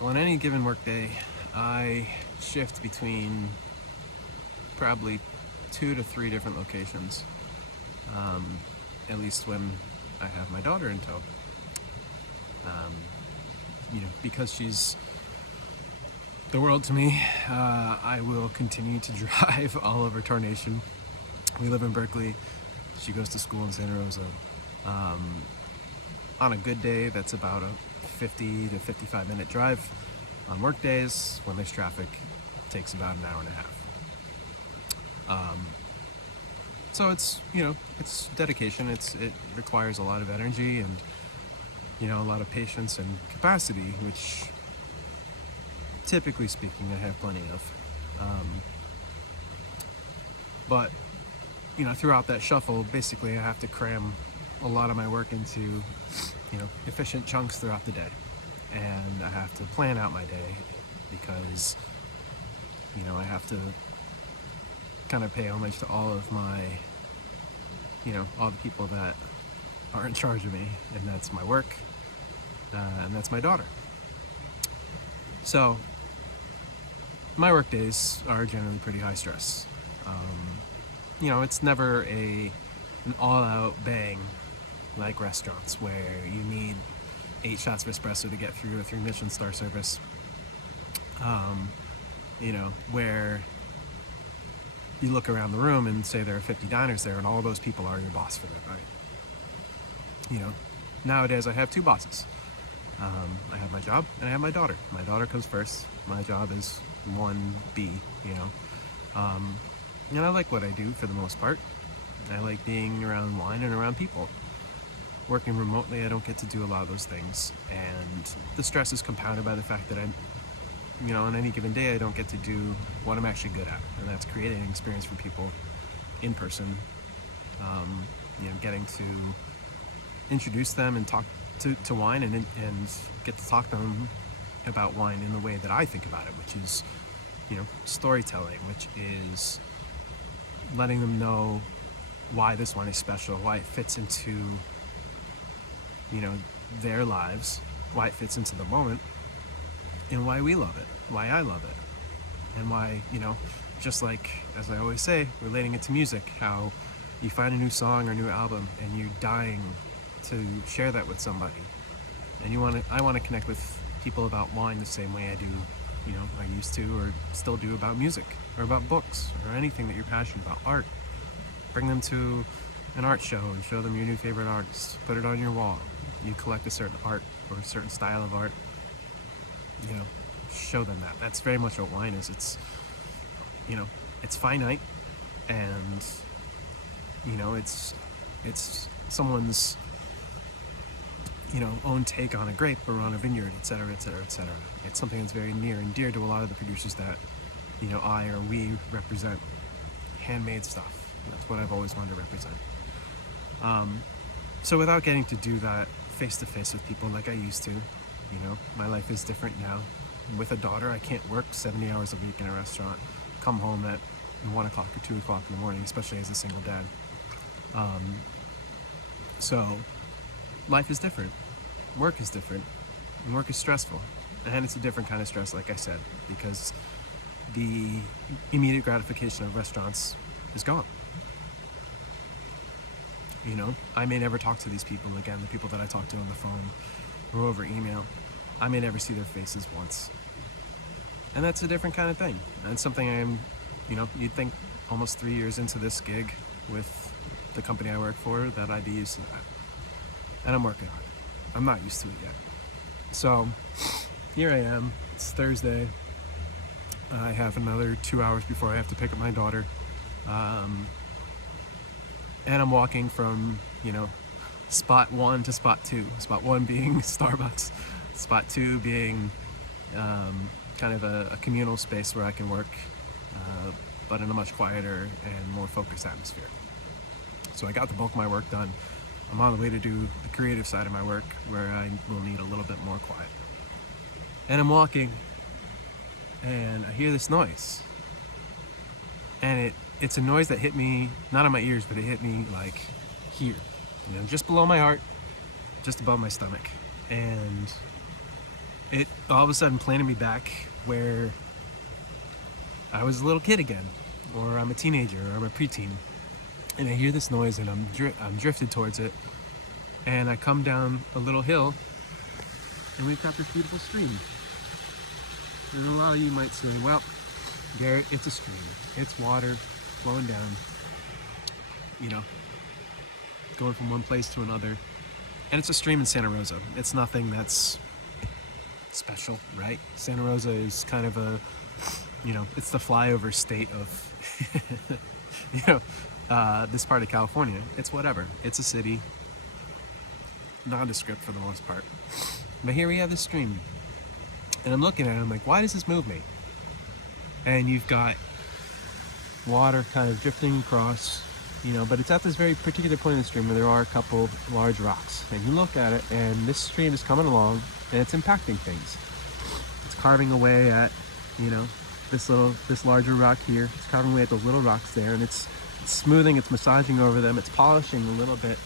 So on any given workday, I shift between probably 2 to 3 different locations, at least when I have my daughter in tow. Because she's the world to me, I will continue to drive all over Tornation. We live in Berkeley. She goes to school in Santa Rosa. On a good day, that's about a 50 to 55 minute drive. On work days, when there's traffic, it takes about an hour and a half. So it's dedication. It requires a lot of energy and, a lot of patience and capacity, which, typically speaking, I have plenty of. But throughout that shuffle, basically I have to cram a lot of my work into, efficient chunks throughout the day. And I have to plan out my day because, I have to kind of pay homage to all of my, all the people that are in charge of me, and that's my work, and that's my daughter. So, my work days are generally pretty high stress. It's never an all-out bang like restaurants where you need 8 shots of espresso to get through a 3 Michelin star service. Where you look around the room and say there are 50 diners there and all those people are your boss for that night. Nowadays I have 2 bosses. I have my job and I have my daughter. My daughter comes first. My job is 1B, and I like what I do for the most part. I like being around wine and around people. Working remotely, I don't get to do a lot of those things, and the stress is compounded by the fact that on any given day, I don't get to do what I'm actually good at, and that's creating an experience for people in person. Getting to introduce them and talk to wine and get to talk to them about wine in the way that I think about it, which is, storytelling, which is letting them know why this wine is special, why it fits into, their lives, why it fits into the moment, and why we love it, why I love it, and why, just like, as I always say, relating it to music, how you find a new song or new album and you're dying to share that with somebody, and I want to connect with people about wine the same way I do, I used to or still do about music or about books or anything that you're passionate about, art. Bring them to an art show and show them your new favorite artist. Put it on your wall. You collect a certain art or a certain style of art. Show them that. That's very much what wine is. It's, it's finite, and it's someone's own take on a grape or on a vineyard, etc., etc., etc. It's something that's very near and dear to a lot of the producers that I or we represent. Handmade stuff. That's what I've always wanted to represent. So without getting to do that face to face with people like I used to, my life is different now. With a daughter, I can't work 70 hours a week in a restaurant, come home at 1 o'clock or 2 o'clock in the morning, especially as a single dad. So life is different. Work is different. And work is stressful. And it's a different kind of stress, like I said, because the immediate gratification of restaurants is gone. I may never talk to these people again, the people that I talk to on the phone or over email. I may never see their faces once. And that's a different kind of thing. And something you'd think almost 3 years into this gig with the company I work for that I'd be used to that. And I'm working on it. I'm not used to it yet. So here I am. It's Thursday. I have another 2 hours before I have to pick up my daughter. And I'm walking from, spot 1 to spot 2. Spot 1 being Starbucks. Spot 2 being kind of a communal space where I can work, but in a much quieter and more focused atmosphere. So I got the bulk of my work done. I'm on the way to do the creative side of my work, where I will need a little bit more quiet. And I'm walking, and I hear this noise. And it's a noise that hit me, not in my ears, but it hit me like here, just below my heart, just above my stomach. And it all of a sudden planted me back where I was a little kid again, or I'm a teenager, or I'm a preteen, and I hear this noise and I'm drifted towards it, and I come down a little hill, and we've got this beautiful stream. And a lot of you might say, well, Garrett, it's a stream. It's water flowing down, going from one place to another. And it's a stream in Santa Rosa. It's nothing that's special, right? Santa Rosa is kind of a, it's the flyover state of, this part of California. It's whatever. It's a city, nondescript for the most part. But here we have this stream. And I'm looking at it, I'm like, why does this move me? And you've got water kind of drifting across, but it's at this very particular point in the stream where there are a couple large rocks. And you look at it, and this stream is coming along, and it's impacting things. It's carving away at, this larger rock here. It's carving away at those little rocks there, and it's smoothing, it's massaging over them, it's polishing a little bit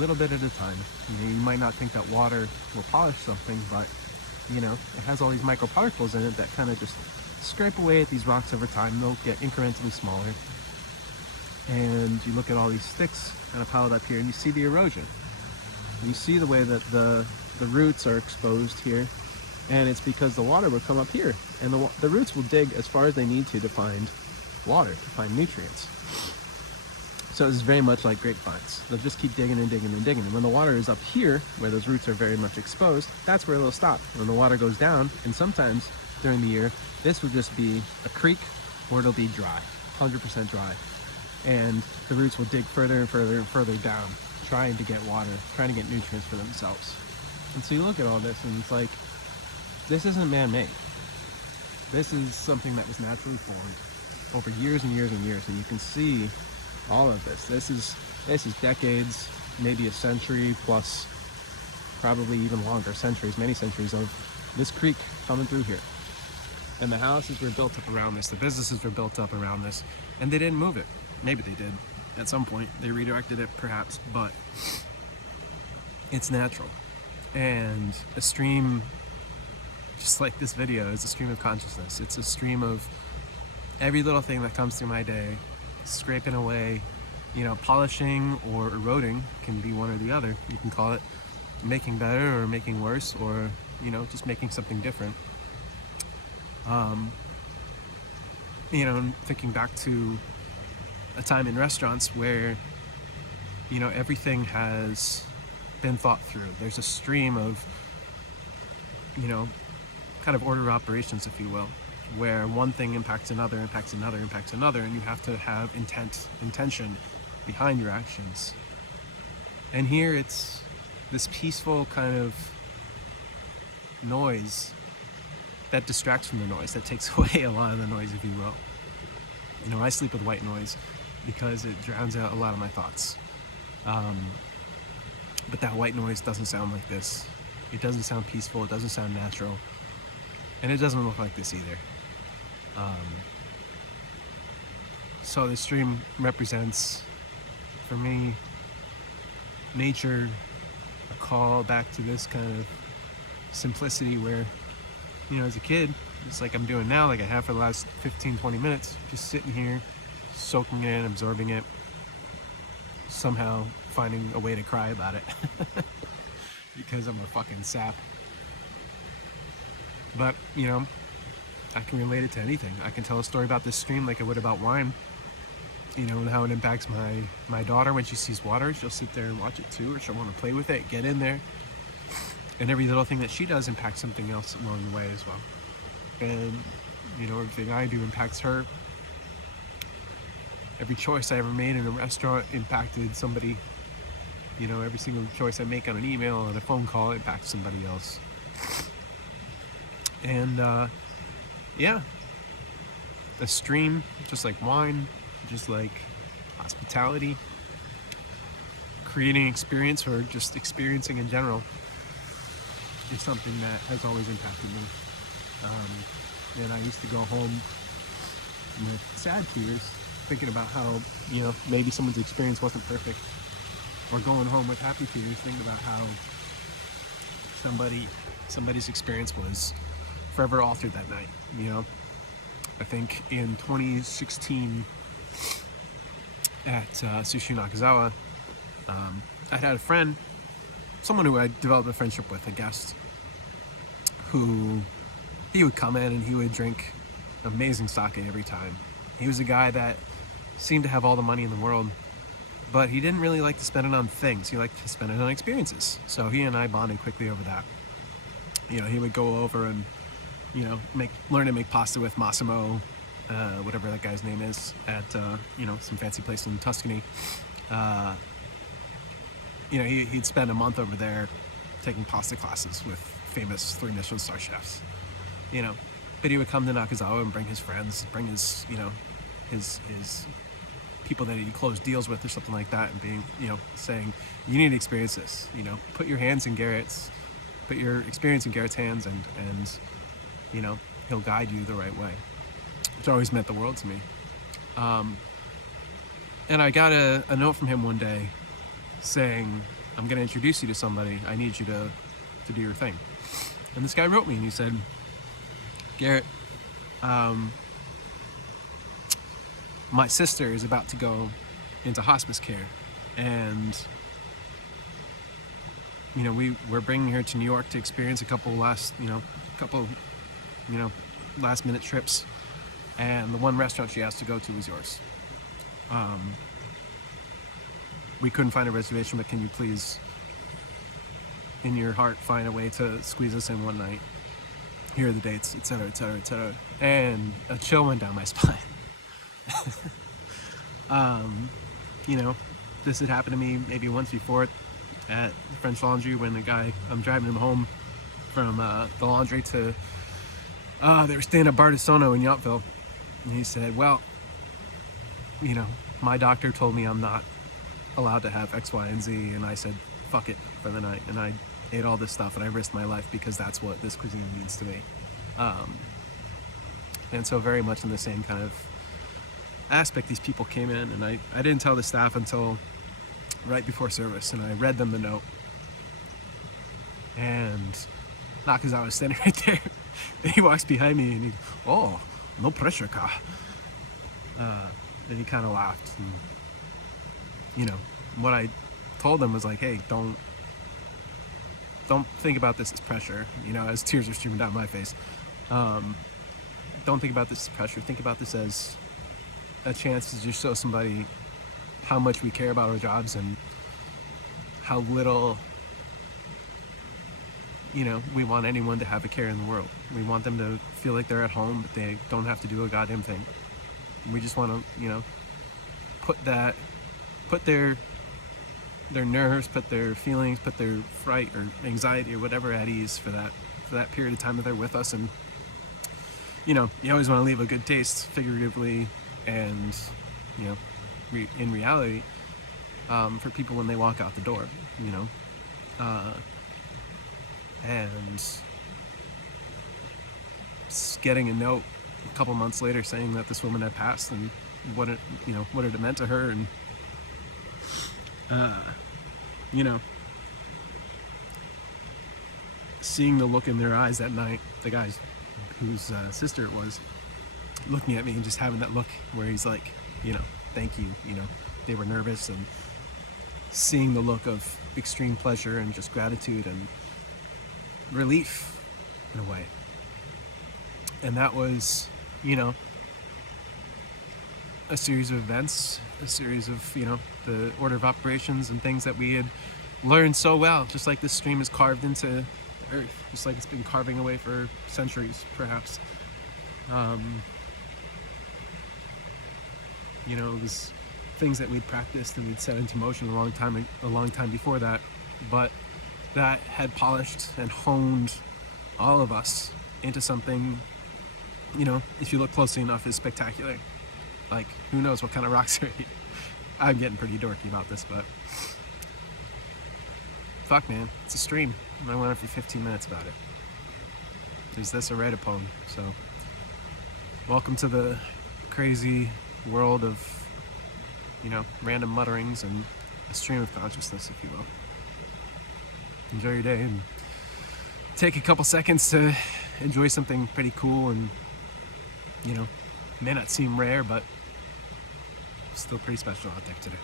at a time. You might not think that water will polish something, but it has all these microparticles in it that kind of just scrape away at these rocks over time. They'll get incrementally smaller. And you look at all these sticks kind of piled up here, and you see the erosion. And you see the way that the roots are exposed here, and it's because the water will come up here, and the roots will dig as far as they need to find water, to find nutrients. So this is very much like grapevines. They'll just keep digging and digging and digging. And when the water is up here, where those roots are very much exposed, that's where they'll stop. When the water goes down, and sometimes during the year, this will just be a creek, or it'll be dry, 100% dry. And the roots will dig further and further and further down, trying to get water, trying to get nutrients for themselves. And so you look at all this, and it's like, this isn't man-made. This is something that was naturally formed over years and years and years, and you can see all of this. This is decades, maybe a century plus, probably even longer, many centuries of this creek coming through here. And the houses were built up around this, the businesses were built up around this, and they didn't move it. Maybe they did at some point. They redirected it perhaps, but it's natural. And a stream, just like this video, is a stream of consciousness. It's a stream of every little thing that comes through my day, scraping away, polishing or eroding, can be one or the other. You can call it making better or making worse, or, just making something different. Thinking back to a time in restaurants where, everything has been thought through. There's a stream of, kind of order operations, if you will, where one thing impacts another, impacts another, impacts another, and you have to have intention behind your actions. And here it's this peaceful kind of noise that distracts from the noise, that takes away a lot of the noise, if you will. I sleep with white noise because it drowns out a lot of my thoughts. But that white noise doesn't sound like this. It doesn't sound peaceful, it doesn't sound natural, and it doesn't look like this either. So the stream represents, for me, nature, a call back to this kind of simplicity where, as a kid, just like I'm doing now, like I have for the last 15-20 minutes, just sitting here, soaking it in, absorbing it, somehow finding a way to cry about it because I'm a fucking sap. But, I can relate it to anything. I can tell a story about this stream like I would about wine, and how it impacts my daughter. When she sees water, she'll sit there and watch it too, or she'll want to play with it, get in there. And every little thing that she does impacts something else along the way as well. And, everything I do impacts her. Every choice I ever made in a restaurant impacted somebody. Every single choice I make on an email, on a phone call, impacts somebody else. And, a stream, just like wine, just like hospitality, creating experience, or just experiencing in general, is something that has always impacted me. And I used to go home with sad tears, thinking about how, maybe someone's experience wasn't perfect, or going home with happy tears, thinking about how somebody Somebody's experience was forever altered that night. I think in 2016 at Sushi Nakazawa, I had a friend, someone who I developed a friendship with, a guest, who he would come in and he would drink amazing sake every time. He was a guy that seemed to have all the money in the world, but he didn't really like to spend it on things. He liked to spend it on experiences. So he and I bonded quickly over that. He would go over and learn to make pasta with Massimo, whatever that guy's name is, at some fancy place in Tuscany. He'd spend a month over there taking pasta classes with famous 3 Michelin star chefs. But he would come to Nakazawa and bring his friends, bring his his people that he closed deals with or something like that, and being saying, you need to experience this. Put your experience in Garrett's hands, and he'll guide you the right way, which always meant the world to me. And I got a note from him one day saying, I'm going to introduce you to somebody. I need you to do your thing. And this guy wrote me and he said, Garrett, my sister is about to go into hospice care, and we're bringing her to New York to experience a couple last minute trips, and the one restaurant she has to go to is yours. We couldn't find a reservation, but can you please, in your heart, find a way to squeeze us in one night? Here are the dates, etc., etc., etc. And a chill went down my spine. This had happened to me maybe once before at the French Laundry, when I'm driving him home from the laundry to, they were staying at Bardessono in Yountville, and he said, well, my doctor told me I'm not allowed to have X, Y, and Z, and I said, fuck it for the night, and I ate all this stuff, and I risked my life because that's what this cuisine means to me. And so very much in the same kind of aspect, these people came in, and I didn't tell the staff until right before service, and I read them the note, and Nakazawa was standing right there, and he walks behind me, and he, oh, no pressure, ka. And he kind of laughed, and what I told them was like, hey, don't think about this as pressure, as tears are streaming down my face. Don't think about this as pressure. Think about this as a chance to just show somebody how much we care about our jobs, and how little we want anyone to have a care in the world. We want them to feel like they're at home, but they don't have to do a goddamn thing. We just want to put their nerves, put their feelings, put their fright or anxiety or whatever at ease for that period of time that they're with us. And you always want to leave a good taste, figuratively and in reality, for people when they walk out the door. And getting a note a couple months later saying that this woman had passed, and what it meant to her, and seeing the look in their eyes that night, the guys whose sister it was, looking at me and just having that look where he's like, thank you, they were nervous, and seeing the look of extreme pleasure and just gratitude and relief in a way. And that was, a series of events, a series of, the order of operations and things that we had learned so well, just like this stream is carved into the earth, just like it's been carving away for centuries, perhaps. It was things that we'd practiced and we'd set into motion a long time before that, but that had polished and honed all of us into something, if you look closely enough, is spectacular. Like, who knows what kind of rocks are here. I'm getting pretty dorky about this, but fuck, man, it's a stream. I went on for 15 minutes about it. Is this a Reddit poem? So, welcome to the crazy world of, random mutterings and a stream of consciousness, if you will. Enjoy your day, and take a couple seconds to enjoy something pretty cool and, may not seem rare, but still pretty special out there today.